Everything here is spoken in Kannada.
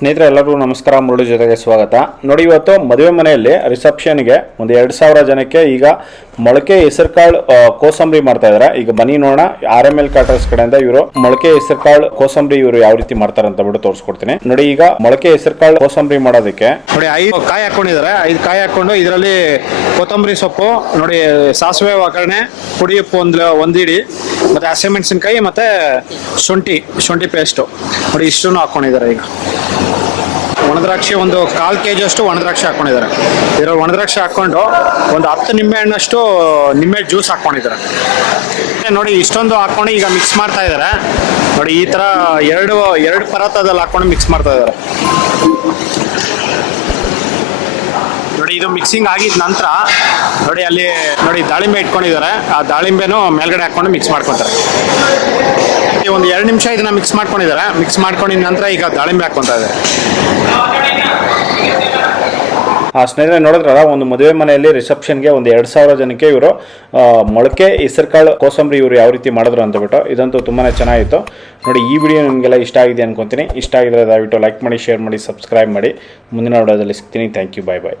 ಸ್ನೇಹಿತರೆ ಎಲ್ಲರಿಗೂ ನಮಸ್ಕಾರ. ಮುರುಳಿ ಜೊತೆಗೆ ಸ್ವಾಗತ. ನೋಡಿ, ಇವತ್ತು ಮದುವೆ ಮನೆಯಲ್ಲಿ ರಿಸೆಪ್ಷನ್ಗೆ ಒಂದು 2,000 ಜನಕ್ಕೆ ಈಗ ಮೊಳಕೆ ಹೆಸರುಕಾಳು ಕೋಸಂಬರಿ ಮಾಡ್ತಾ ಇದ್ದಾರೆ. ಈಗ ಬನ್ನಿ ನೋಡೋಣ. RML ಕ್ಯಾಟರ್ಸ್ ಕಡೆಯಿಂದ ಇವರು ಮೊಳಕೆ ಹೆಸರುಕಾಳು ಕೋಸಂಬರಿ ಇವರು ಯಾವ ರೀತಿ ಮಾಡ್ತಾರೆ ಅಂತ ಬಿಟ್ಟು ತೋರಿಸ್ಕೊಡ್ತೀನಿ. ನೋಡಿ, ಈಗ ಮೊಳಕೆ ಹೆಸರುಕಾಳು ಕೋಸಂಬರಿ ಮಾಡೋದಕ್ಕೆ ನೋಡಿ 5 ಕಾಯಿ ಹಾಕೊಂಡಿದ್ದಾರೆ. 5 ಕಾಯಿ ಹಾಕೊಂಡು ಇದರಲ್ಲಿ ಕೊತ್ತಂಬರಿ ಸೊಪ್ಪು, ನೋಡಿ ಸಾಸಿವೆ ಒಗ್ಗರಣೆ, ಪುಡಿ ಉಪ್ಪು ಒಂದು ಇಡಿ, ಮತ್ತೆ ಹಸಿಮೆಣಸಿನಕಾಯಿ ಮತ್ತೆ ಶುಂಠಿ ಪೇಸ್ಟು ನೋಡಿ ಇಷ್ಟನ್ನು ಹಾಕೊಂಡಿದ್ದಾರೆ. ಈಗ ಒಣದ್ರಾಕ್ಷಿ ಒಂದು 1/4 kg ಅಷ್ಟು ಒಣದ್ರಾಕ್ಷಿ ಹಾಕೊಂಡಿದ್ದಾರೆ. ಇದರಲ್ಲಿ ಒಣದ್ರಾಕ್ಷಿ ಹಾಕೊಂಡು ಒಂದು 10 ನಿಂಬೆಹಣ್ಣಷ್ಟು ನಿಂಬೆ ಜ್ಯೂಸ್ ಹಾಕೊಂಡಿದ್ದಾರೆ. ನೋಡಿ ಇಷ್ಟೊಂದು ಹಾಕೊಂಡು ಈಗ ಮಿಕ್ಸ್ ಮಾಡ್ತಾ ಇದ್ದಾರೆ. ನೋಡಿ ಈ ತರ ಎರಡು ಪರಾತದಲ್ಲಿ ಹಾಕೊಂಡು ಮಿಕ್ಸ್ ಮಾಡ್ತಾ ಇದ್ದಾರೆ. ನೋಡಿ ಇದು ಮಿಕ್ಸಿಂಗ್ ಆಗಿದ ನಂತರ ನೋಡಿ ಅಲ್ಲಿ ನೋಡಿ ದಾಳಿಂಬೆ ಇಟ್ಕೊಂಡಿದ್ದಾರೆ. ಆ ದಾಳಿಂಬೆನೂ ಮೇಲ್ಗಡೆ ಹಾಕೊಂಡು ಮಿಕ್ಸ್ ಮಾಡ್ಕೊತಾರೆ. ಒಂದು 2 ನಿಮಿಷ ಇದನ್ನ ಮಿಕ್ಸ್ ಮಾಡ್ಕೊಂಡಿದ್ದಾರೆ. ಮಿಕ್ಸ್ ಮಾಡ್ಕೊಂಡಿದ ನಂತರ ಈಗ ದಾಳಿಂಬೆ ಹಾಕೊಂತ ಇದ್ದಾರೆ. ಸ್ನೇಹಿತರೆ ನೋಡಿದ್ರಲ್ಲ, ಒಂದು ಮದುವೆ ಮನೆಯಲ್ಲಿ ರಿಸೆಪ್ಷನ್ಗೆ ಒಂದು 2,000 ಜನಕ್ಕೆ ಇವರು ಮೊಳಕೆ ಹೆಸರುಕಾಳು ಕೋಸಂಬರಿ ಇವರು ಯಾವ ರೀತಿ ಮಾಡಿದ್ರು ಅಂತ ಬಿಟ್ಟು ಇದಂತೂ ತುಂಬಾ ಚೆನ್ನಾಗಿತ್ತು. ನೋಡಿ, ಈ ವಿಡಿಯೋ ನಿಮಗೆಲ್ಲ ಇಷ್ಟ ಆಗಿದೆ ಅನ್ಕೊಂತೀನಿ. ಇಷ್ಟ ಆಗಿದ್ರೆ ದಯವಿಟ್ಟು ಲೈಕ್ ಮಾಡಿ, ಶೇರ್ ಮಾಡಿ, ಸಬ್ಸ್ಕ್ರೈಬ್ ಮಾಡಿ. ಮುಂದಿನ ವಿಡಿಯೋದಲ್ಲಿ ಸಿಗ್ತೀನಿ. Thank you. Bye bye.